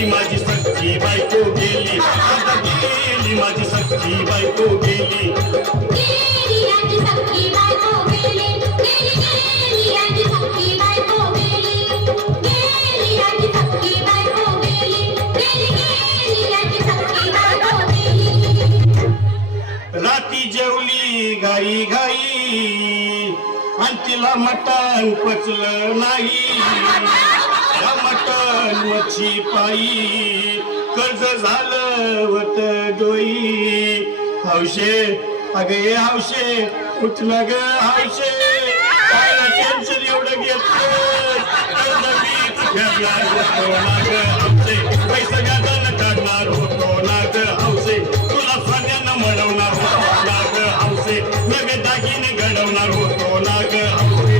गेली माझी सख्खी बायको गेली, आता गेली माझी सख्खी बायको गेली. गेली माझी सख्खी बायको गेली, गेली गेली माझी सख्खी बायको गेली, गेली माझी सख्खी बायको गेली, गेली गेली माझी सख्खी बायको गेली. राती जेवली घाई घाई आणि तिला मटण पचलं नाही. या मटण मच्छी पायी कर्ज झालं होत डोई. हौशे अगं ये हौशे उठलं ग हौशे, काय टेन्शन एवढं घेतलं, कर्ज मीच फेडणार होतो ना ग हौशे, पैसा व्याजानं काढणार होतो ना ग हौशे, तुला सोन्यानं म्हणवणार होतो ना ग हौशे, नवे दागिने घडवणार होतो ना ग हौशे.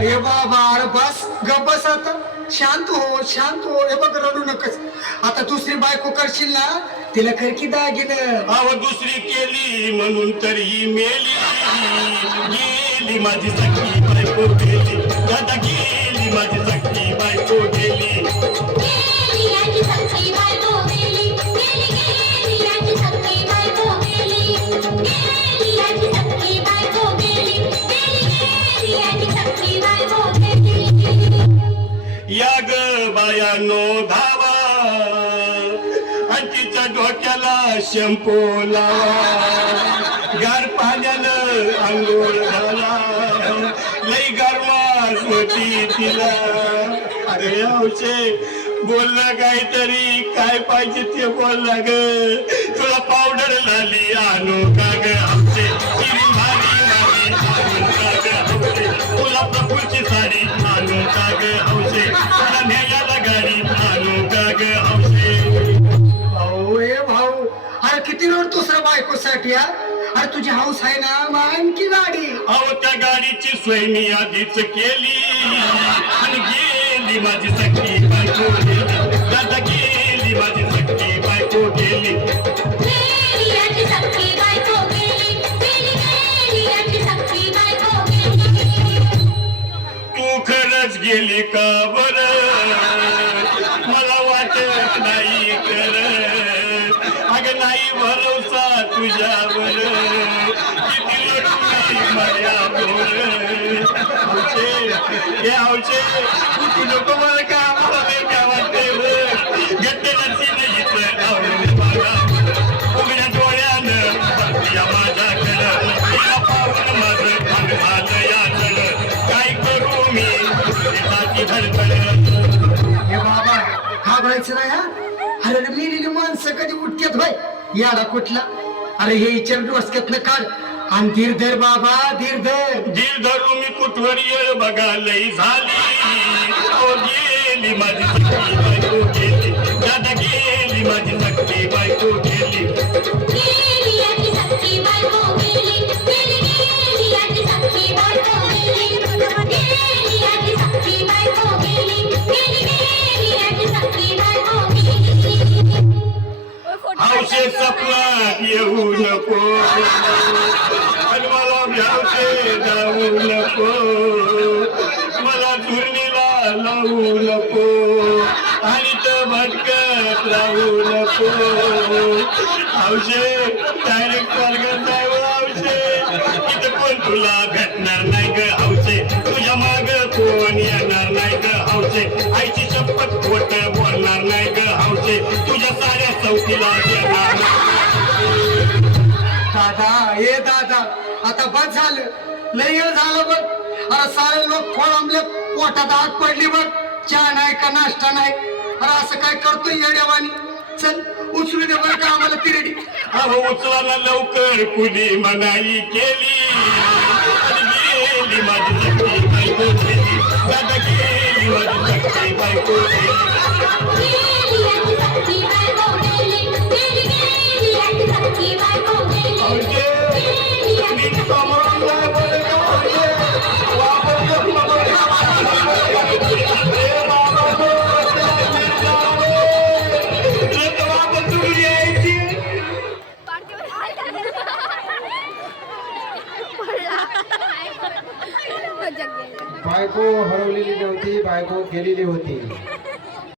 हे बाबा अरे बस गप बस आता, शांत हो. हे बघ रडू नकच. आता दुसरी बायको करशील ना तिला कर की दागिनं. अव दुसरी केली म्हणून तर ही मेली. गेली माझी सख्खी बायको गेली, आता गेली माझी सख्खी बायको गेली. गेली माझी सख्खी बायको गेली, गेली गेली माझी सख्खी बायको गेली, गेली माझी सख्खी बायको गेली, गेली गेली माझी सख्खी बायको गेली. या ग बायानो धावा आणि तिच्या डोक्याला शॅम्पू लावा, गार पाण्यानं आंघोळ घाला, लई गरमास होती तिला. अरे हौशे बोलला काहीतरी, काय पाहिजे ते बोलला ग. तुला पावडर लाली आणू का ग हौशे, क्रीम भारी भारी आणू का ग हौशे, तुला प्रफुलची साडी आणू का ग हौशे, तुला न्यायाला गाडी आणू का ग हौशे. भाऊ हे भाऊ अरे किती रडतोस रे बायकोसाठी हा. अरे तुझी हौस आहे ना मग आणखी गाडी. अहो त्या गाडीची सोय मी आधीच केली आणि गेली माझी सख्खी बायको गेली, आता गेली माझी सख्खी बायको गेली. गेली माझी सख्खी बायको गेली, गेली गेली माझी सख्खी बायको गेली. तू खरंच गेली का बरं, मला वाटत नाही कर, अगं नाही भरोसा तुझ्यावर, किती लढली माझ्यावर. हौशे हे हौशे तू नको मला का, मला नाही काय वाटते घेतले नसीब इथं आवडून बघा, उघड्या डोळ्यानं बघूया माझ्याकडं, तिला पाहून माझं भाग झालं याकडं, काय करू मी साठी धडपड. हे बाबा घाबरायचं नाही हा. अरे मेलेली माणसं कधी उठक्यात भाई याला कुठला. अरे हे विचार डोसक्यातनं काढ आणि धीर धर बाबा धीर धर. धीर धरू मी कुठवर येळ बघा लई झाली. अहो गेली माझी सख्खी बायको गेली, दादा गेली माझी सख्खी बायको गेली. गेली माझी सख्खी बायको गेली, गेली गेली माझी सख्खी बायको गेली, गेली माझी सख्खी बायको गेली, गेली गेली माझी सख्खी बायको गेली. हौशे सपनात येऊ नको आणि मला भ्यावशे जाऊ नको, मला चुरणीला लावू नको आणि तर भटकत राहू नको. हौशे डायरेक्ट स्वर्गात जाऊ हौशे, इथं कोण तुला भेटणार नाही ग हौशे, तुझ्या माग कोण येणार नाही ग हौशे, आईची शपथ खोट बोलणार नाही ग हौशे, तुझ्या साऱ्या चौकीला येणार नाही. दादा हे दादा आता बस झालं, लय वेळ झालं बघ. अरे सारे लोक खोळंबले, पोटात आग पडली बघ, चहा नाही का नाश्ता नाही. अरे असं काय करतोय येड्यावानी. चल उचलू दे बरं का आम्हाला तिरडी. अहो उचलाला लवकर कुणी मनाई केली आणि गेली माझी सख्खी बायको गेली, दादा गेली माझी सख्खी बायको गेली. गेली माझी सख्खी बायको गेली, गेली गेली माझी सख्खी बायको गेली, हौशे गेली माझी नीट कमवून नाही बोलत का हौशे, वापर करू नको. ए बाबा गो, नीट जाऊ. तुला तर वापर सोडून यायची. बायको हरवलेली नव्हती, बायको गेलेली होती.